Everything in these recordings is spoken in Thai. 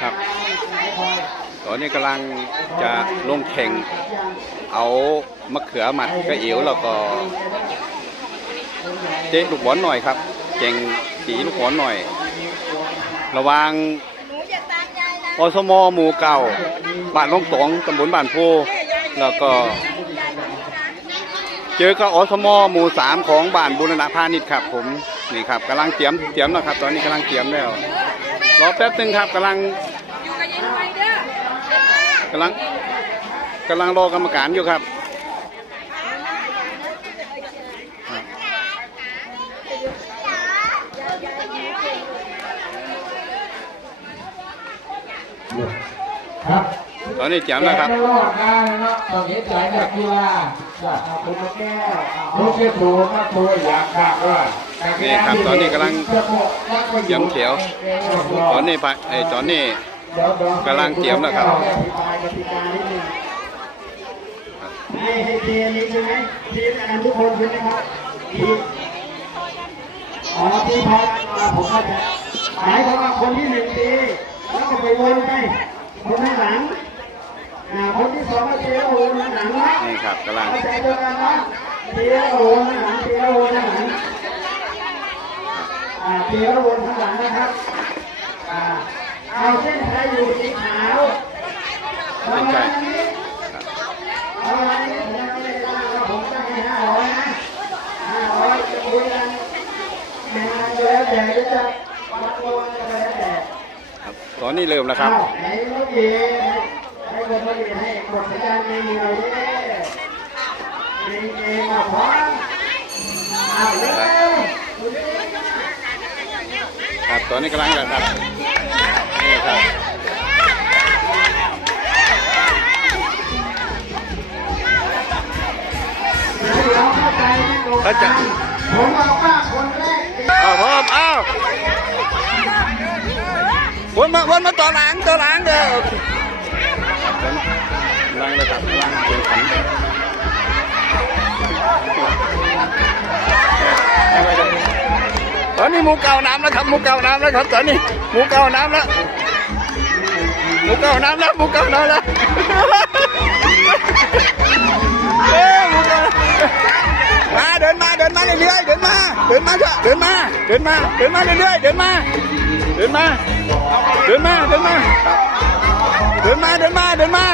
ครับ ตอนนี้กำลังจะลงแข่ง เอามะเขือหมัดกระเอียวแล้วก็ เจ๊ลูกบอลหน่อยครับเก่งสีลูกบอลหน่อย ระวังอสมหมู่เก่าบ้านลงตองตำบลบ้านโพแล้วก็ เจอกับอสมหมู่สามของบ้านบุรณะพาณิชย์ครับ ผมนี่ครับกำลังเตรียมเตรียมแล้วครับ ตอนนี้กำลังเตรียมแล้ว รอแป๊บนึงครับกำลังกำลังกำลังรอกรรมการอยู่ครับครับตอนนี้เตรียมแล้วครับแกไม่รอดได้เนาะตอนนี้ใจแบบกีฬาขอบคุณแก้วลูกเชื่อถูกนะตัวอยากขาดว่า นี่ครับตอนนี้กำลังเตรียมเขียวตอนนี้ไปไอ้ตอนนี้กำลังเตรียมแล้วครับอธิบายกติกานิดนึงให้ให้เทียนนี้ใช่ไหมเทียนกันทุกคนใช่ไหมครับทีอ๋อพี่พอแล้วผมเข้าใจหมายความว่าคนที่หนึ่งตีแล้วก็ไปวนไปคนข้างหลังอ่าคนที่สองก็ตีแล้ววนข้างหลังนะนี่ครับกำลังเข้าใจตรงกันนะตีแล้ววนข้างหลังตีแล้ววนข้างหลัง อ่าตีแล้ววนข้างหลังนะครับอ่าเอาเส้นใช้อยู่สีขาวไม่ใช่เอาไว้ผมไม่ได้ว่าว่าผมตั้งให้ห้าร้อยนะห้าร้อยจะคุยกันงานแล้วแต่ก็จะวัดตัวก็แล้วแต่ครับตอนนี้เริ่มแล้วครับอ้าวไหนลูกเอ๋ให้คนลูกเอ๋ให้กดสัญญาณในมือเราดิเองเองอะพร้อมอ้าวเร็ว ครับ ตอนนี้กำลังแล้วครับนี่ครับเดี๋ยวเราเข้าใจไม่ตรงเขาจะผมบอกว่าคนแรกเอาพร้อมเอาวนมาวนมาต่อหลังต่อหลังเด้อกำลังเลยครับกำลังแข่งขัน อนนี้หมูเก่าน้ำแล้วครับหมูเก่าน้ำแล้วครับตอนนี้หมูเก่าน้ำแล้วหมูเก่าน้ำแล้วหมูเก่าน้ำแล้วเอ้หมูเก่ามาเดินมาเดินมาเรื่อยๆเดินมาเดินมาเถอะเดินมาเดินมาเดินมาเรื่อยๆเดินมาเดินมาเดินมาเดินมาเดินมาเดินมาเดินมา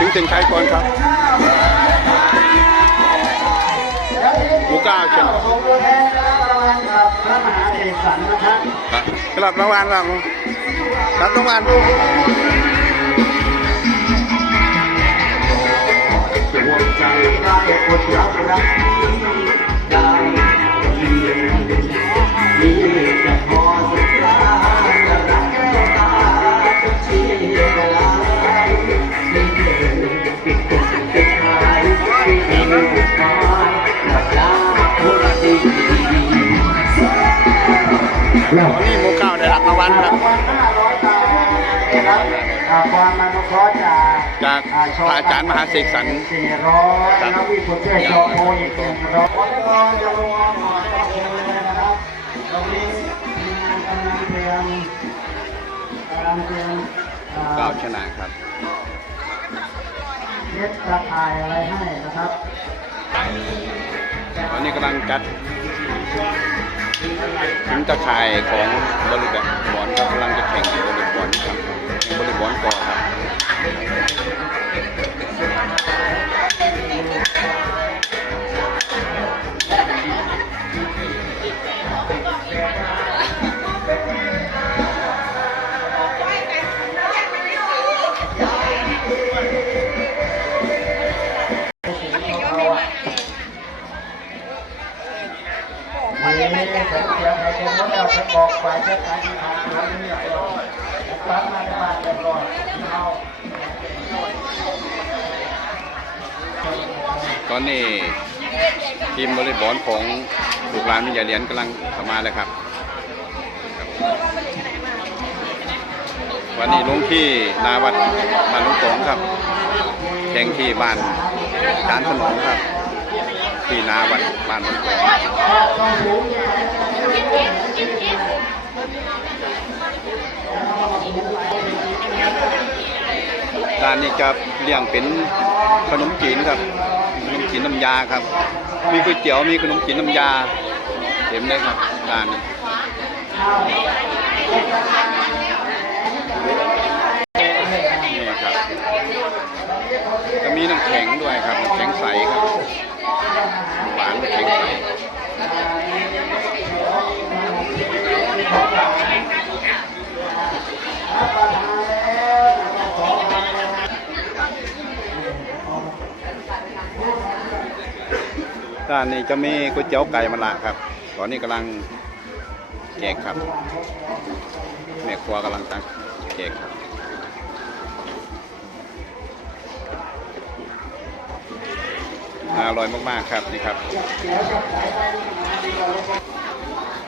ถึงเชียงชัยก่อนครับหมูก้าวเชียงกลับรางวัลครับกลับรางวัลดวงใจได้คนรักรัก พระอาจารย์มหาเสกสรรครับเก้าชนะครับเย็ดตะข่ายอะไรให้นะครับตอนนี้กำลังกัดถึงตะข่ายของบริบอลครับกำลังจะแข่งบริบอลครับแข่งบริบอลก่อนครับ ไปบอกฝ่การแข่งขันแล้วเรียบร้อยตัดมาในบ้านเรียบร้อยเอาตอนนี้ทีมบริบอลของลูกหลานวิยาเหรียญกำลังเข้ามาเลยครับ วันนี้ลงที่นาวัดบ้าลุงตงครับแข่งที่บ้านการสนองครับ ที่นาวัดบ้านลุงตงร้านนี้จะเลี้ยงเป็นขนมจีนครับขนมจีนน้ำยาครับ มีก๋วยเตี๋ยวมีขนมจีนน้ำยาเต็มเลยครับร้านนี้ครับจะมีน้ำแข็งด้วยครับน้ำแข็งใสครับหวานน้ำแข็งใส ด้านนี้จะมีก๋วยเตี๋ยวไก่มะระครับ ตอนนี้กำลังแจกครับแม่ครัวกำลังตักแจกครับอร่อยมากๆครับนี่ครับ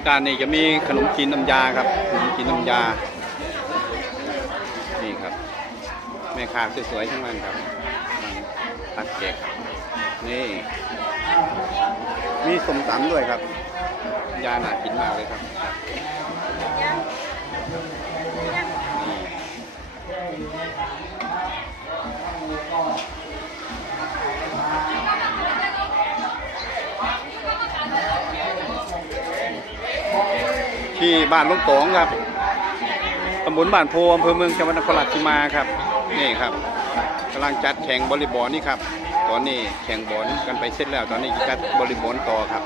ด้านนี้จะมีขนมจีนน้ำยาครับขนมจีนน้ำยา นี่ครับแม่ค้าสวยๆทั้งนั้นครับตักเก็กนี่ มีสมตำด้วยครับ ยาหนากินมากเลยครับที่บ้านลุงโตงครับ ตำบลบ้านโพอำเภอเมืองจังหวัดนครราชสีมาครับ นี่ครับกำลังจัดแข่งบอลลีบอลนี่ครับ อนนี้แข่งบอลกันไปเสร็จแล้ว ตอนนี้จัดบอลิบอลต่อครับ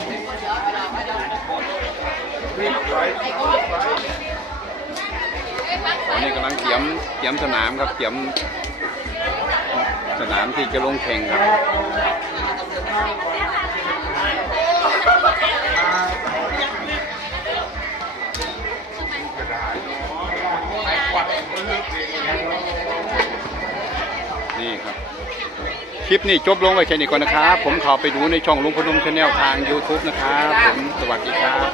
ตอนนี้กำลังเตรียมเตรียมสนามครับเตรียมสนามที่จะลงแข่งครับ คลิปนี้จบลงไว้แค่นี้ก่อนนะครับ ผมขอไปดูในช่องลุงพนมชาแนลทาง YouTube นะครับ ผมสวัสดีครับ